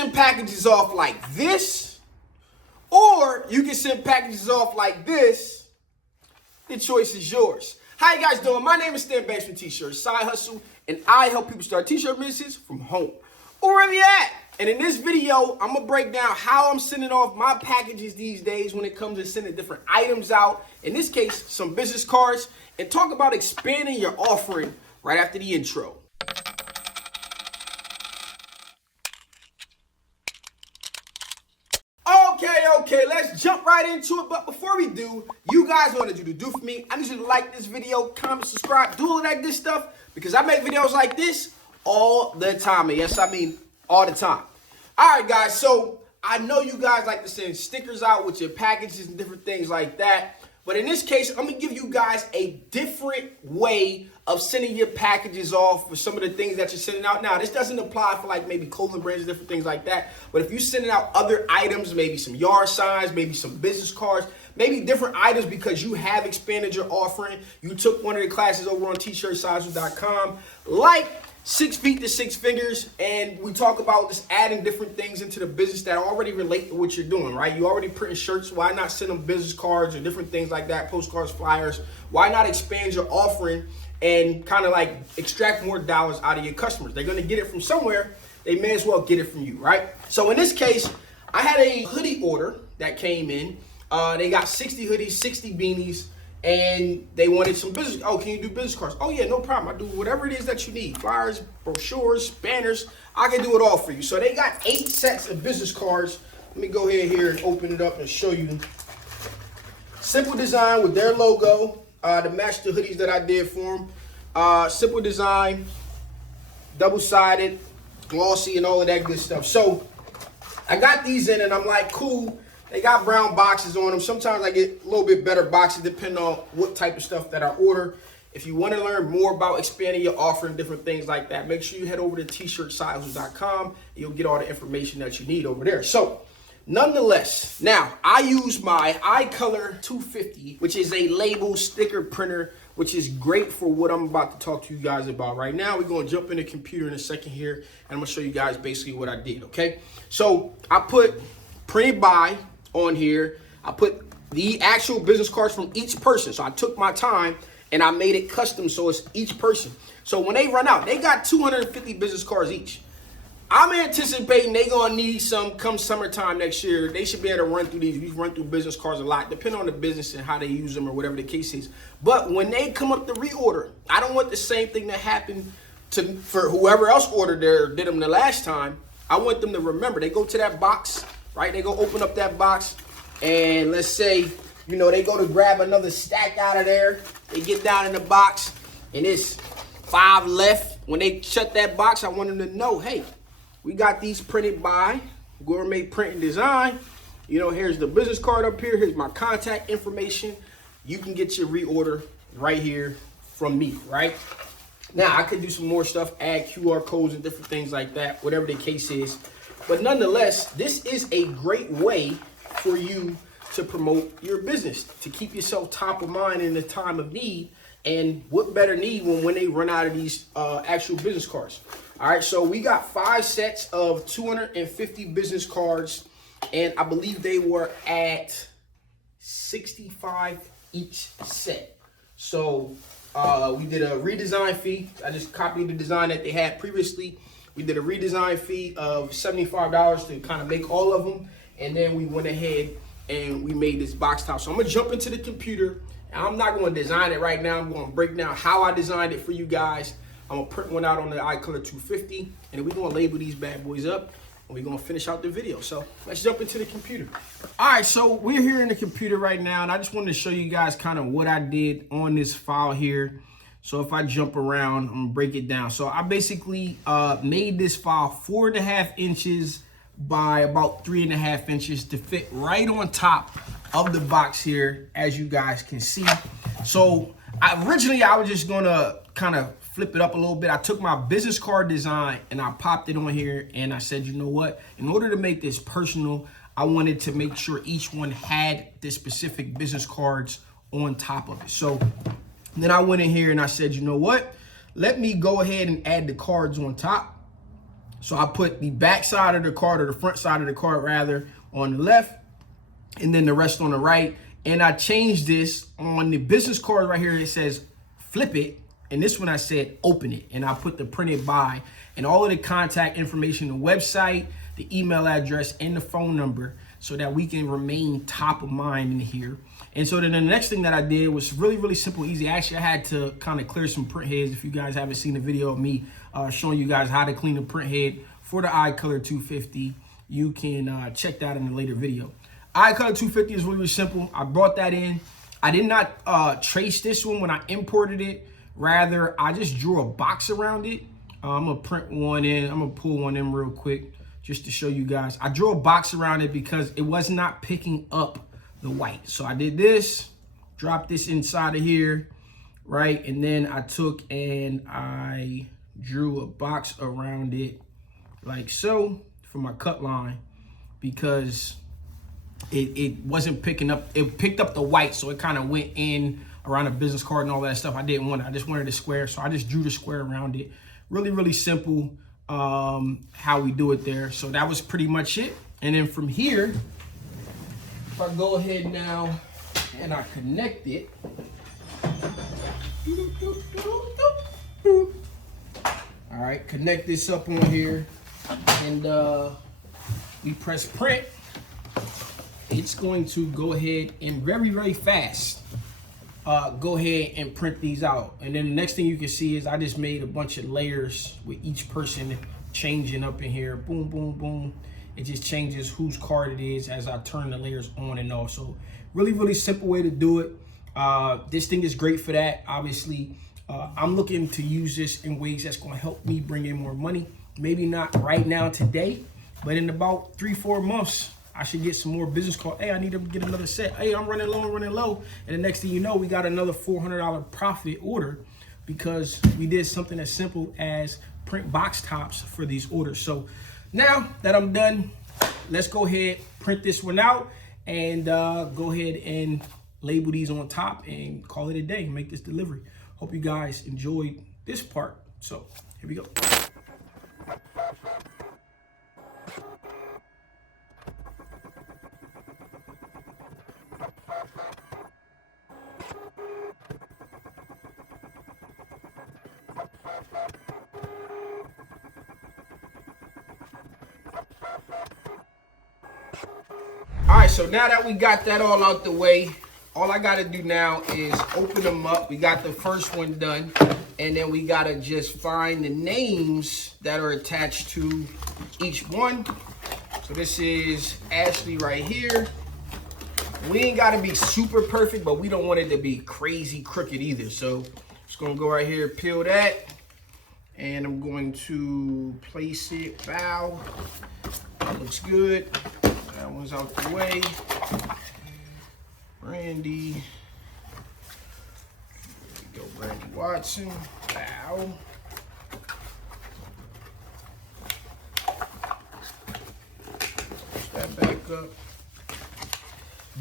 send packages off like this, or you can send packages off like this. The choice is yours. How you guys doing? My name is Stan Banks from T-Shirts Side Hustle, and I help people start t-shirt businesses from home or wherever you're at. And in this video, I'm gonna break down how I'm sending off my packages these days when it comes to sending different items out. In this case, some business cards, and talk about expanding your offering right after the intro. Okay, let's jump right into it. But before we do, you guys want to do for me. I need you to like this video, comment, subscribe, do all that good stuff, because I make videos like this all the time. And yes, I mean all the time. All right, guys, so I know you guys like to send stickers out with your packages and different things like that. But in this case, I'm going to give you guys a different way of sending your packages off for some of the things that you're sending out. Now, this doesn't apply for like maybe clothing brands, different things like that. But if you're sending out other items, maybe some yard signs, maybe some business cards, maybe different items because you have expanded your offering. You took one of the classes over on t-shirtsizes.com, like 6 feet to 6 figures, and we talk about just adding different things into the business that already relate to what you're doing, right? You already printing shirts. Why not send them business cards or different things like that, postcards, flyers? Why not expand your offering and kind of like extract more dollars out of your customers? They're going to get it from somewhere. They may as well get it from you, right? So in this case, I had a hoodie order that came in. They got 60 hoodies, 60 beanies, and they wanted some business. Oh, can you do business cards? Oh yeah, no problem. I do whatever it is that you need. Flyers, brochures, banners. I can do it all for you. So they got 8 sets of business cards. Let me go ahead here and open it up and show you. Simple design with their logo to match the hoodies that I did for them. Simple design, double-sided, glossy, and all of that good stuff. So I got these in, and I'm like, cool. They got brown boxes on them. Sometimes I get a little bit better boxes depending on what type of stuff that I order. If you want to learn more about expanding your offering, different things like that, make sure you head over to t-shirtsizes.com. You'll get all the information that you need over there. So nonetheless, now I use my iColor 250, which is a label sticker printer, which is great for what I'm about to talk to you guys about right now. We're going to jump in the computer in a second here, and I'm going to show you guys basically what I did, okay? So I put printed by on here. I put the actual business cards from each person. So I took my time and I made it custom so it's each person. So when they run out, they got 250 business cards each. I'm anticipating they're going to need some come summertime next year. They should be able to run through these. We run through business cards a lot, depending on the business and how they use them or whatever the case is. But when they come up to reorder, I don't want the same thing that happened for whoever else ordered did them the last time. I want them to remember. They go to that box, right? They go open up that box, and let's say, you know, they go to grab another stack out of there. They get down in the box, and it's 5 left. When they shut that box, I want them to know, hey, we got these printed by Gourmet Print and Design. You know, here's the business card up here. Here's my contact information. You can get your reorder right here from me, right? Now, I could do some more stuff, add QR codes and different things like that, whatever the case is. But nonetheless, this is a great way for you to promote your business, to keep yourself top of mind in the time of need. And what better need when they run out of these actual business cards. All right, so we got 5 sets of 250 business cards, and I believe they were at $65 each set. So we did a redesign fee. I just copied the design that they had previously. We did a redesign fee of $75 to kind of make all of them. And then we went ahead and we made this box top. So I'm going to jump into the computer. And I'm not going to design it right now. I'm going to break down how I designed it for you guys. I'm going to print one out on the iColor 250. And then we're going to label these bad boys up. And we're going to finish out the video. So let's jump into the computer. All right, so we're here in the computer right now. And I just wanted to show you guys kind of what I did on this file here. So if I jump around, I'm gonna break it down. So I basically made this file 4.5 inches by about 3.5 inches to fit right on top of the box here, as you guys can see. So originally I was just gonna kind of flip it up a little bit. I took my business card design and I popped it on here, and I said, you know what? In order to make this personal, I wanted to make sure each one had the specific business cards on top of it. So then I went in here and I said, you know what? Let me go ahead and add the cards on top. So I put the back side of the card, or the front side of the card rather, on the left, and then the rest on the right. And I changed this on the business card right here. It says flip it. And this one I said open it. And I put the printed by and all of the contact information, the website, the email address, and the phone number, so that we can remain top of mind in here. And so then the next thing that I did was really, really simple, easy. Actually, I had to kind of clear some print heads. If you guys haven't seen the video of me showing you guys how to clean a print head for the EcoTank 250, you can check that in a later video. EcoTank 250 is really, really simple. I brought that in. I did not trace this one when I imported it. Rather, I just drew a box around it. I'm gonna print one in. I'm gonna pull one in real quick just to show you guys. I drew a box around it because it was not picking up the white. So I did this, dropped this inside of here, right? And then I took and I drew a box around it like so for my cut line, because it wasn't picking up. It picked up the white, so it kind of went in around a business card and all that stuff. I didn't want it. I just wanted a square, so I just drew the square around it. Really, really simple how we do it there. So that was pretty much it. And then from here, if I go ahead now and I connect it, all right, connect this up on here, and we press print. It's going to go ahead and very, very fast go ahead and print these out. And then the next thing you can see is I just made a bunch of layers with each person changing up in here. Boom, boom, boom. It just changes whose card it is as I turn the layers on and off. So really, really simple way to do it. This thing is great for that. Obviously, I'm looking to use this in ways that's going to help me bring in more money. Maybe not right now today, but in about 3-4 months, I should get some more business cards. Hey, I need to get another set. Hey, I'm running low. And the next thing you know, we got another $400 profit order because we did something as simple as print box tops for these orders. So now that I'm done, let's go ahead, print this one out, and go ahead and label these on top and call it a day, make this delivery. Hope you guys enjoyed this part. So here we go. All right, so now that we got that all out the way, all I gotta do now is open them up. We got the first one done, and then we gotta just find the names that are attached to each one. So this is Ashley right here. We ain't gotta be super perfect, but we don't want it to be crazy crooked either. So just gonna go right here, peel that, and I'm going to place it, bow. That looks good. That one's out the way. Randy. There we go, Randy Watson. Bow. Push that back up.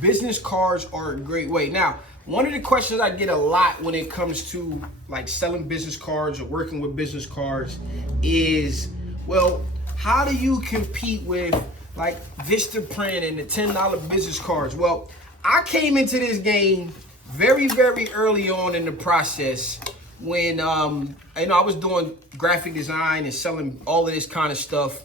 Business cards are a great way. Now, one of the questions I get a lot when it comes to like selling business cards or working with business cards is, well, how do you compete with like Vistaprint and the $10 business cards? Well, I came into this game very, very early on in the process when I was doing graphic design and selling all of this kind of stuff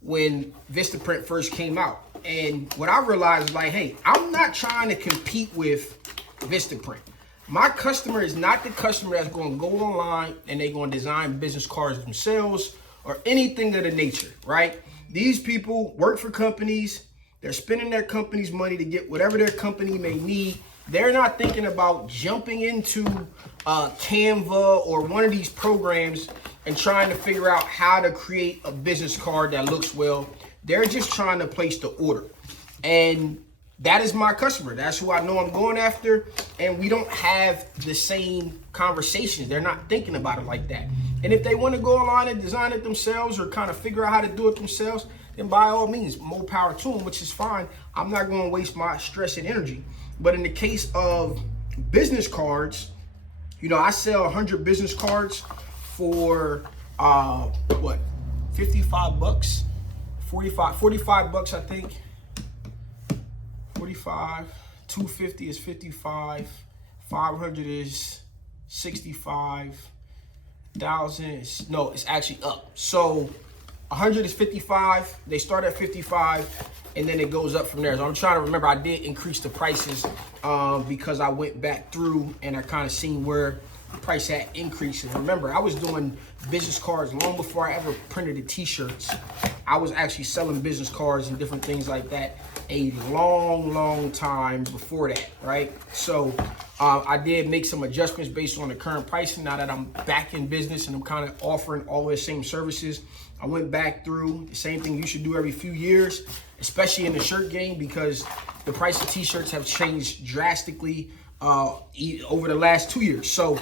when Vistaprint first came out. And what I realized was like, hey, I'm not trying to compete with Vistaprint. My customer is not the customer that's going to go online and they're going to design business cards themselves or anything of the nature, right? These people work for companies. They're spending their company's money to get whatever their company may need. They're not thinking about jumping into Canva or one of these programs and trying to figure out how to create a business card that looks well. They're just trying to place the order. And that is my customer. That's who I know I'm going after. And we don't have the same conversations. They're not thinking about it like that. And if they want to go online and design it themselves or kind of figure out how to do it themselves, then by all means, more power to them, which is fine. I'm not going to waste my stress and energy. But in the case of business cards, you know, I sell 100 business cards for, $15 55 bucks, 45 bucks, I think. 45, 250 is 55, 500 is 65, 1,000 is, no, it's actually up. So 100 is 55, they start at 55, and then it goes up from there. So I'm trying to remember, I did increase the prices because I went back through and I kind of seen where the price had increased. And remember, I was doing business cards long before I ever printed the t-shirts. I was actually selling business cards and different things like that a long time before that, right? So I did make some adjustments based on the current pricing. Now that I'm back in business and I'm kind of offering all the same services, I went back through the same thing you should do every few years, especially in the shirt game, because the price of t-shirts have changed drastically over the last 2 years. So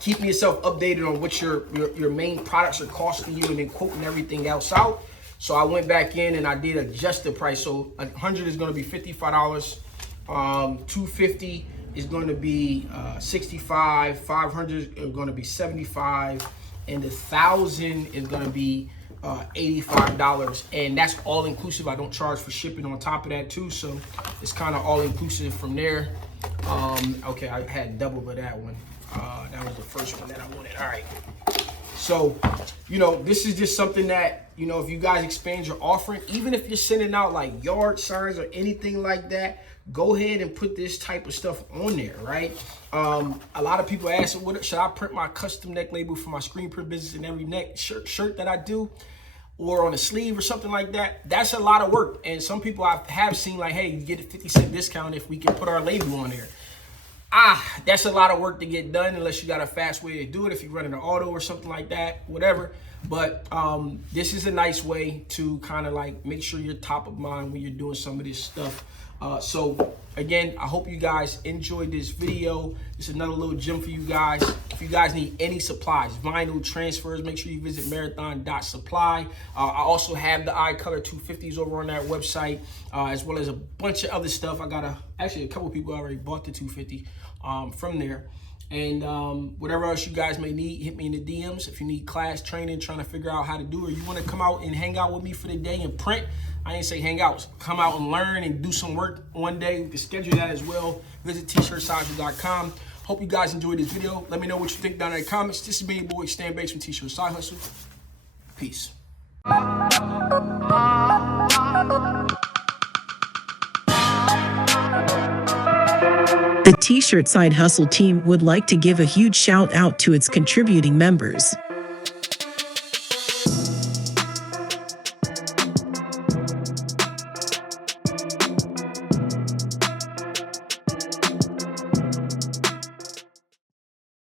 keeping yourself updated on what your main products are costing you and then quoting everything else out. So I went back in and I did adjust the price. So 100 is going to be $55, 250 is going to be 65, 500 is going to be 75, and 1,000 is going to be $85, and that's all inclusive. I don't charge for shipping on top of that too, so it's kind of all inclusive from there. Okay, I had double of that one. That was the first one that I wanted. All right. So, you know, this is just something that, you know, if you guys expand your offering, even if you're sending out like yard signs or anything like that, go ahead and put this type of stuff on there, right? A lot of people ask, what should I print my custom neck label for my screen print business in every neck shirt that I do, or on a sleeve or something like that? That's a lot of work. And some people I have seen like, hey, you get a 50-cent discount if we can put our label on there. That's a lot of work to get done unless you got a fast way to do it, if you're running an auto or something like that, whatever. But this is a nice way to kind of like make sure you're top of mind when you're doing some of this stuff. So again, I hope you guys enjoyed this video. It's another little gem for you guys. If you guys need any supplies, vinyl transfers, make sure you visit marathon.supply. I also have the iColor 250s over on that website, as well as a bunch of other stuff. I got actually a couple people already bought the 250 from there. And whatever else you guys may need, hit me in the DMs. If you need class training, trying to figure out how to do it, or you want to come out and hang out with me for the day and print, I didn't say hang out, come out and learn and do some work one day. We can schedule that as well. Visit t-shirtside.com. Hope you guys enjoyed this video. Let me know what you think down in the comments. This is me, your boy Stan Bates from T-Shirt Side Hustle. Peace. The T-Shirt Side Hustle team would like to give a huge shout out to its contributing members.